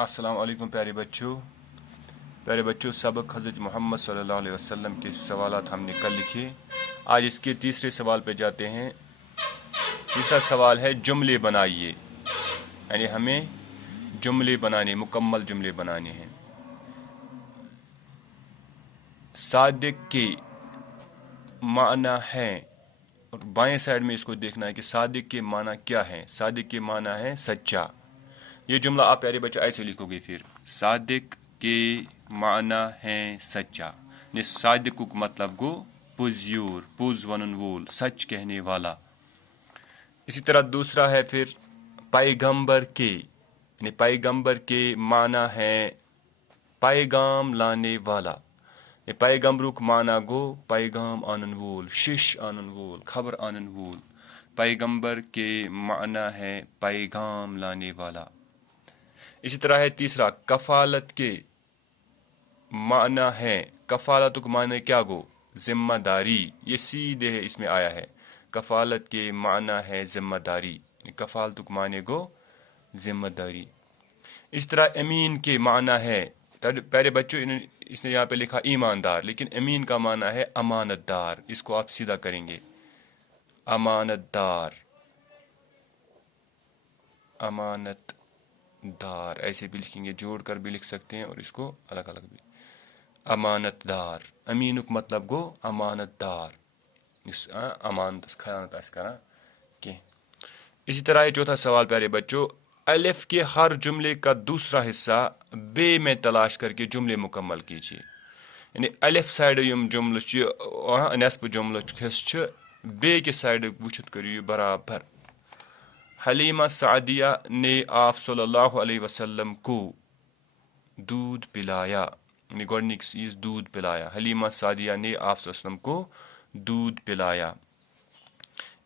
अस्सलाम वालेकुम प्यारे बच्चों सबक हज़रत मोहम्मद सल्लल्लाहु अलैहि वसल्लम के सवालात हमने कल लिखे। आज इसके तीसरे सवाल पे जाते हैं। तीसरा सवाल है जुमले बनाइए, यानी हमें जुमले बनाने, मुकम्मल जुमले बनाने हैं। सादिक के माना है, और बाएं साइड में इसको देखना है कि सादिक के माना क्या है। सादिक के माना है सच्चा। ये जुमला आप प्यारे बच्चे ऐसे लिखोगे फिर, सादिक के माना है सच्चा। ये सादिक को मतलब गो पुज़्यूर, पुज़ वनन वोल, सच कहने वाला। इसी तरह दूसरा है फिर पैगंबर के, यानी पैगंबर के माना है पैगाम लाने वाला। ये पैगंबरुक माना गो पैगाम आनन वोल, शिश आनन वोल, खबर आनन वोल। पैगंबर के माना है पैगाम लाने वाला। इसी तरह है तीसरा कफालत के माना है, कफालत को माना क्या गो जिम्मेदारी। ये सीधे है इसमें आया है, कफालत के माना है जिम्मेदारी, कफालत को माने गो जिम्मेदारी। इस तरह अमीन के माना है, प्यारे बच्चों इसने यहाँ पे लिखा ईमानदार, लेकिन अमीन का माना है अमानतदार। इसको आप सीधा करेंगे अमानतदार, अमानतदार ऐसे भी लिखेंगे, जोड़ कर भी लिख सकते हैं और इसको अलग अलग भी। अमानतदार, अमीनुक मतलब गो अमानतदार, इस अमानत खयानत करा कि। इसी तरह ये चौथा सवाल प्यारे बच्चों, अलिफ के हर जुमले का दूसरा हिस्सा बे में तलाश करके जुमले मुकम्मल कीजिए। यानी अलिफ साइड यम जुमल नस्ब जुमल हिस्सा बे के साइड वुचित करियो बराबर। हलीमा सादिया ने आप सल्लल्लाहु अलैहि वसल्लम को दूध पिलाया, यानी गोडनिक चीज दूध पिलाया। हलीमा सादिया ने आप सल्लल्लाहु अलैहि वसल्लम को दूध पिलाया।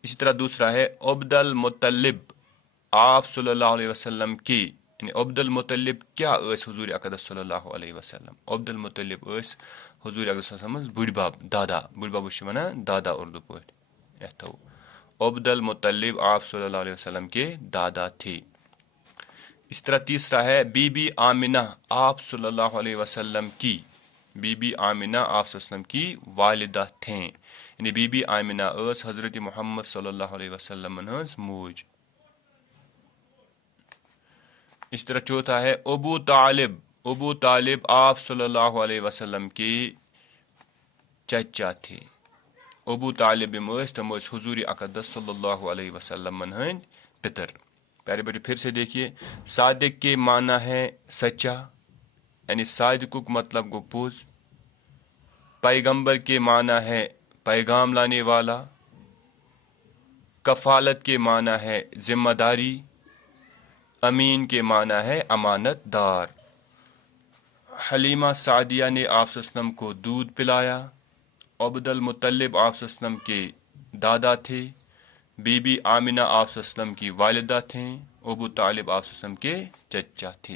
इसी तरह दूसरा है अब्दुल मुत्तलिब आप सल्लल्लाहु अलैहि वसल्लम की, यानी अब्दुल मुत्तलिब क्या ऐस हुजूर अक़दस सल्लल्लाहु अलैहि वसल्लम। अब्दुल मुत्तलिब ऐस हुजूर अक़दस सल्लल्लाहु अलैहि वसल्लम बुढ़बाब, दादा। बुढ़बाब छ वनान दादा उर्दू पढ़। अब्दुल मुत्तलिब आप सल्लल्लाहु अलैहि वसल्लम के दादा थे। इस तरह तीसरा है बीबी आमिना आप सल्लल्लाहु अलैहि वसल्लम की, बीबी आमिना आप सल्लल्लाहु अलैहि वसल्लम की वालिदा थे, यानी बीबी आमिना ऐस हजरत मोहम्मद सल्लल्लाहु अलैहि वसल्लम हंस मूज। इस तरह चौथा है अबू तालिब, अबू तालिब आप सल्लल्लाहु अलैहि वसल्लम के चचा थे। अबू तालिब तम हुजूर अक़दस सल्लल्लाहु अलैहि वसल्लम हंद पितर। प्यारे बच्चे फिर से देखिए, सादिक के माना है सच्चा, यानी सादिक मतलब गो पुज। पैगंबर के माना है पैगाम लाने वाला। कफालत के माना है जिम्मेदारी। अमीन के माना है अमानतदार। हलीमा सादिया ने आप सल्लल्लाहु अलैहि वसल्लम को दूध पिलाया। अब्दुल मुत्तलिब आप सल्लल्लाहु अलैहि वसल्लम के दादा थे। बीबी आमिना आप सल्लल्लाहु अलैहि वसल्लम की वालिदा थे। अबू तालिब आप सल्लल्लाहु अलैहि वसल्लम के चचा थे।